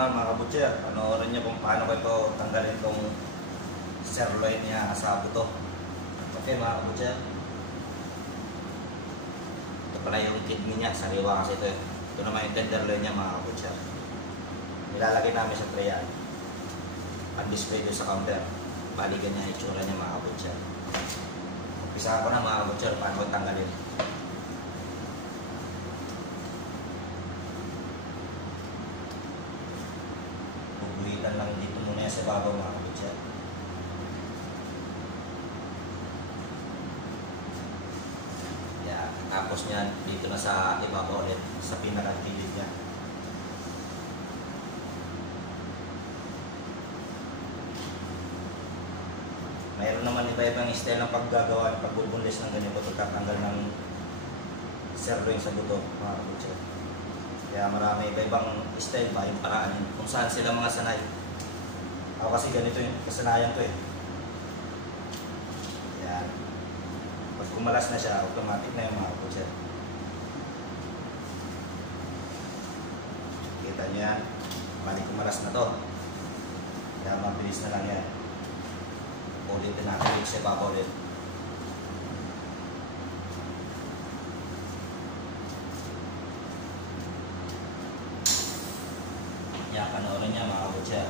na mga kabutcher, panoorin nyo kung paano ko ito tanggalin itong sirloin niya sa buto. Okay mga kabutcher. Ito pala yung kidney niya, sariwa kasi ito eh. Ito naman yung tenderloin niya mga kabutcher. Nilalagay namin sa tray yan. Pan-display doon sa counter. Balikan niya itsura niya mga kabutcher. Umpisa ko na mga kabutcher, paano ko tanggalin. Bubuhitan lang dito muna yan sa babaw mga kabutcher. Yan. Tapos niyan, dito na sa ibabaw ulit, sa pinakagilid niya. Mayroon naman iba-ibang style ng paggagawa, pagbubunlis ng ganyan, pagtatanggal ng sirloin sa buto mga kabutcher. Kaya marami iba-ibang style ba yung paraan kung saan sila mga sanay. Ako kasi ganito yung kasanayan ko eh. Yan. Pag kumalas na siya, automatic na yung mga kabutcher. Kita nyo yan. Balik kumalas na to. Kaya mabilis na lang yan. Ulitin natin yung sa baba ulit. Yan, panoorin niya mga kabutcher.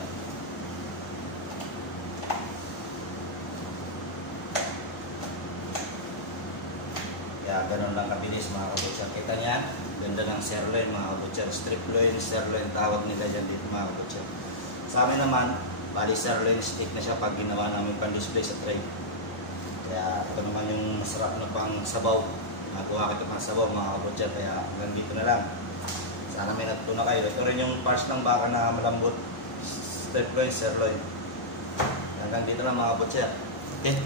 Kaya ganun lang kabilis mga kabutcher. Kita niya, ganda ng sirloin mga kabutcher. Strip loin, sirloin tawag nila dyan dito mga kabutcher. Sa amin naman, bali sirloin steak na siya pag ginawa namin pan-display sa tray. Kaya ito naman yung masarap na pang sabaw. Nagawa kita pang sabaw mga kabutcher. Kaya hanggang dito na lang. Sana may natutunan kayo. Ito rin yung parts ng baka na malambot. Strip loin, sirloin. Hanggang dito na mga kabutcher. Okay.